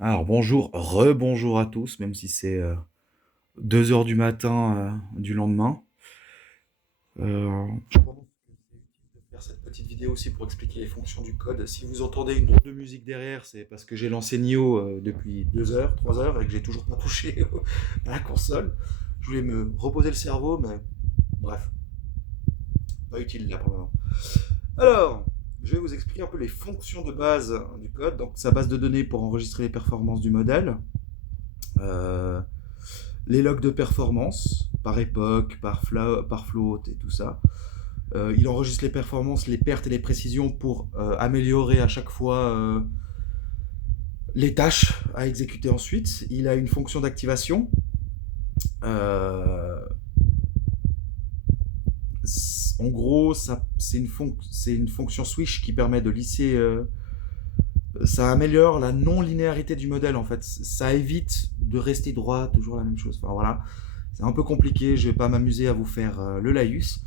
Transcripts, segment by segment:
Alors bonjour, rebonjour à tous, même si c'est 2 heures du matin du lendemain. Je pense que c'est utile de faire cette petite vidéo aussi pour expliquer les fonctions du code. Si vous entendez une drôle de musique derrière, c'est parce que j'ai lancé Nioh depuis 2 heures, 3 heures et que j'ai toujours pas touché à la console. Je voulais me reposer le cerveau, mais bref, pas utile là pour le moment. Alors, je vais vous expliquer un peu les fonctions de base du code. Donc, sa base de données pour enregistrer les performances du modèle. Euh, les logs de performance, par époque, par float et tout ça. Il enregistre les performances, les pertes et les précisions pour améliorer à chaque fois les tâches à exécuter ensuite. Il a une fonction d'activation. Euh, En gros, c'est une fonction switch qui permet de lisser. Ça améliore la non-linéarité du modèle en fait. Ça évite de rester droit, toujours la même chose. Enfin voilà, c'est un peu compliqué. Je vais pas m'amuser à vous faire le laïus.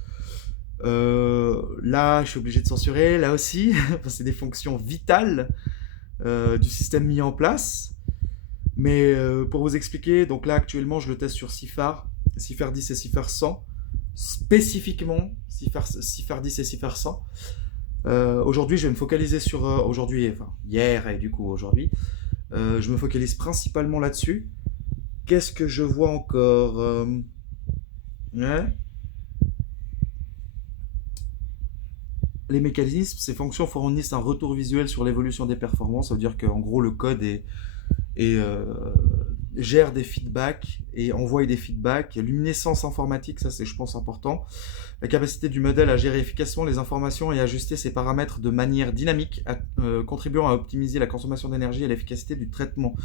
Là, je suis obligé de censurer. Là aussi, c'est des fonctions vitales du système mis en place. Mais pour vous expliquer, donc là actuellement, je le teste sur Cifar, Cifar 10 et Cifar 100, spécifiquement Cifar 10 et Cifar 100. Aujourd'hui, je vais me focaliser sur aujourd'hui, enfin hier et du coup aujourd'hui. Je me focalise principalement là-dessus. Qu'est-ce que je vois encore ouais. Les mécanismes, ces fonctions fournissent un retour visuel sur l'évolution des performances. Ça veut dire qu'en gros, le code est gère des feedbacks et envoie des feedbacks. Luminescence informatique, ça c'est je pense important. La capacité du modèle à gérer efficacement les informations et ajuster ses paramètres de manière dynamique, contribuant à optimiser la consommation d'énergie et l'efficacité du traitement.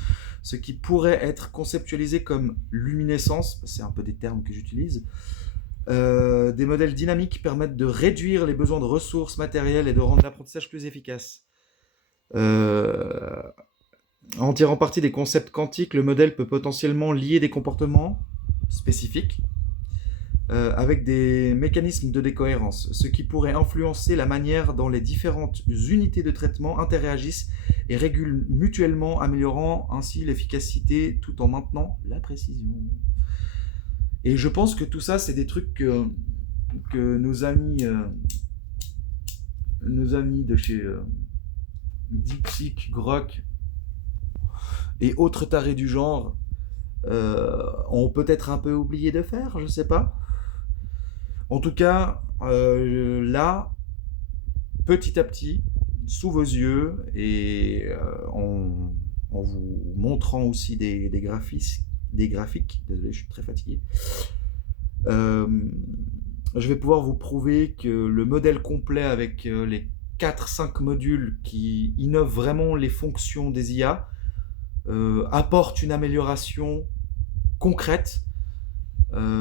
Ce qui pourrait être conceptualisé comme luminescence, c'est un peu des termes que j'utilise. Des modèles dynamiques permettent de réduire les besoins de ressources matérielles et de rendre l'apprentissage plus efficace. Euh, En tirant parti des concepts quantiques, le modèle peut potentiellement lier des comportements spécifiques avec des mécanismes de décohérence, ce qui pourrait influencer la manière dont les différentes unités de traitement interagissent et régulent mutuellement, améliorant ainsi l'efficacité tout en maintenant la précision. Et je pense que tout ça, c'est des trucs que nos amis de chez DeepSeek, Grok et autres tarés du genre ont peut-être un peu oublié de faire, je sais pas. En tout cas, là, petit à petit, sous vos yeux et en vous montrant aussi des graphiques, désolé, je suis très fatigué, euh, je vais pouvoir vous prouver que le modèle complet avec les 4-5 modules qui innovent vraiment les fonctions des IA apporte une amélioration concrète.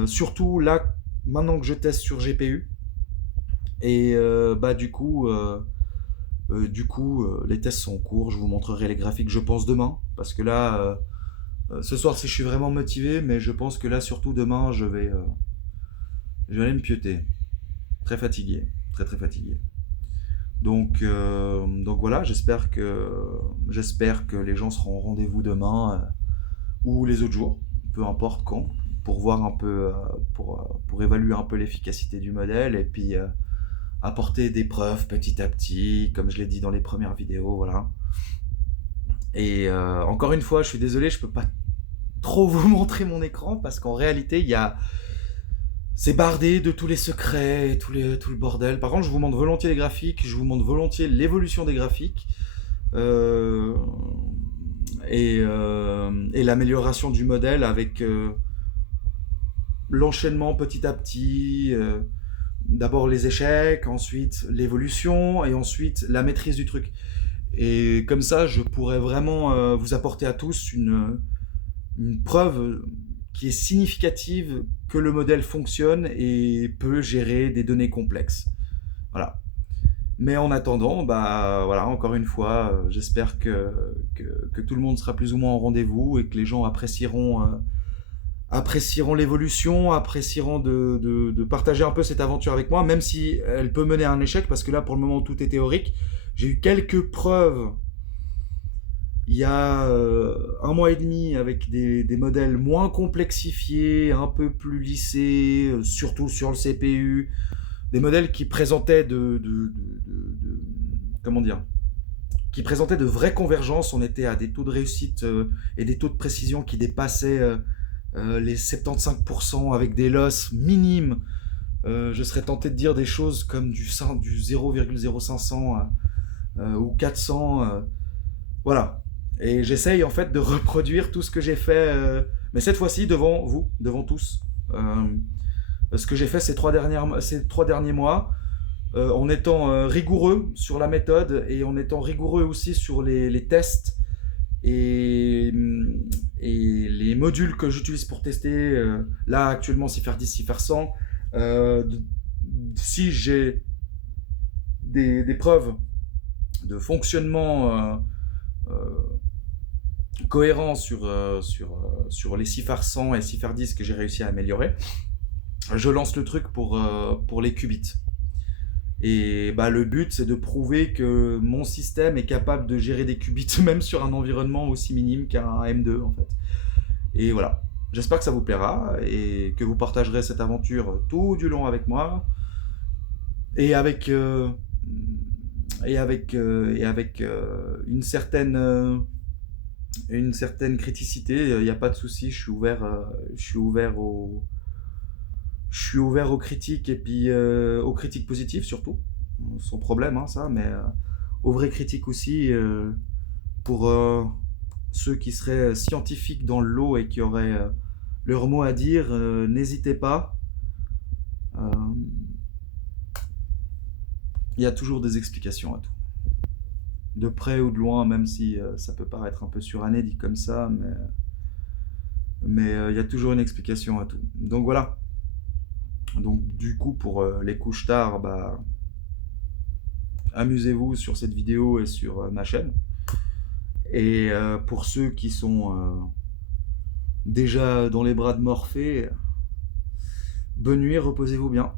Surtout là, maintenant que je teste sur GPU. Et bah les tests sont en cours. Je vous montrerai les graphiques, je pense, demain. Parce que là, ce soir, si je suis vraiment motivé, mais je pense que là, surtout demain, je vais aller me pioter. Très fatigué. Très très fatigué. Donc voilà, j'espère que les gens seront au rendez-vous demain ou les autres jours, peu importe quand, pour voir un peu, pour évaluer un peu l'efficacité du modèle et puis apporter des preuves petit à petit, comme je l'ai dit dans les premières vidéos, voilà. Et encore une fois, je suis désolé, je peux pas trop vous montrer mon écran parce qu'en réalité, c'est bardé de tous les secrets et tout le bordel. Par contre, je vous montre volontiers les graphiques, je vous montre volontiers l'évolution des graphiques. Euh, et l'amélioration du modèle avec l'enchaînement petit à petit, d'abord les échecs, ensuite l'évolution et ensuite la maîtrise du truc. Et comme ça, je pourrais vraiment vous apporter à tous une preuve qui est significative que le modèle fonctionne et peut gérer des données complexes. Voilà. Mais en attendant, bah voilà, encore une fois, j'espère que tout le monde sera plus ou moins au rendez-vous et que les gens apprécieront l'évolution, apprécieront de partager un peu cette aventure avec moi, même si elle peut mener à un échec, parce que là, pour le moment, tout est théorique. J'ai eu quelques preuves Il y a 1 mois et demi avec des modèles moins complexifiés, un peu plus lissés, surtout sur le CPU, des modèles qui présentaient comment dire, qui présentaient de vraies convergences. On était à des taux de réussite et des taux de précision qui dépassaient les 75% avec des losses minimes. Je serais tenté de dire des choses comme du 0,0500 ou 400. Voilà. Et j'essaye en fait de reproduire tout ce que j'ai fait, mais cette fois-ci devant vous, devant tous. Ce que j'ai fait ces 3 derniers mois, en étant rigoureux sur la méthode et en étant rigoureux aussi sur les tests et, les modules que j'utilise pour tester. Là actuellement, si faire 10, si faire 100. Si j'ai des preuves de fonctionnement cohérent sur les CIFAR 100 et CIFAR 10 que j'ai réussi à améliorer, je lance le truc pour les qubits. Et bah, le but, c'est de prouver que mon système est capable de gérer des qubits même sur un environnement aussi minime qu'un M2 en fait. Et voilà. J'espère que ça vous plaira et que vous partagerez cette aventure tout du long avec moi et avec une certaine criticité. Il n'y a pas de souci. Je suis ouvert aux critiques et puis aux critiques positives surtout. Sans problème, hein, ça, mais aux vraies critiques aussi pour ceux qui seraient scientifiques dans le lot et qui auraient leur mot à dire. N'hésitez pas. Euh, Il y a toujours des explications à tout. De près ou de loin, même si ça peut paraître un peu suranné dit comme ça, mais il y a toujours une explication à tout. Donc voilà. Donc du coup, pour les couches tard, bah, amusez-vous sur cette vidéo et sur ma chaîne. Et pour ceux qui sont déjà dans les bras de Morphée, bonne nuit, reposez-vous bien.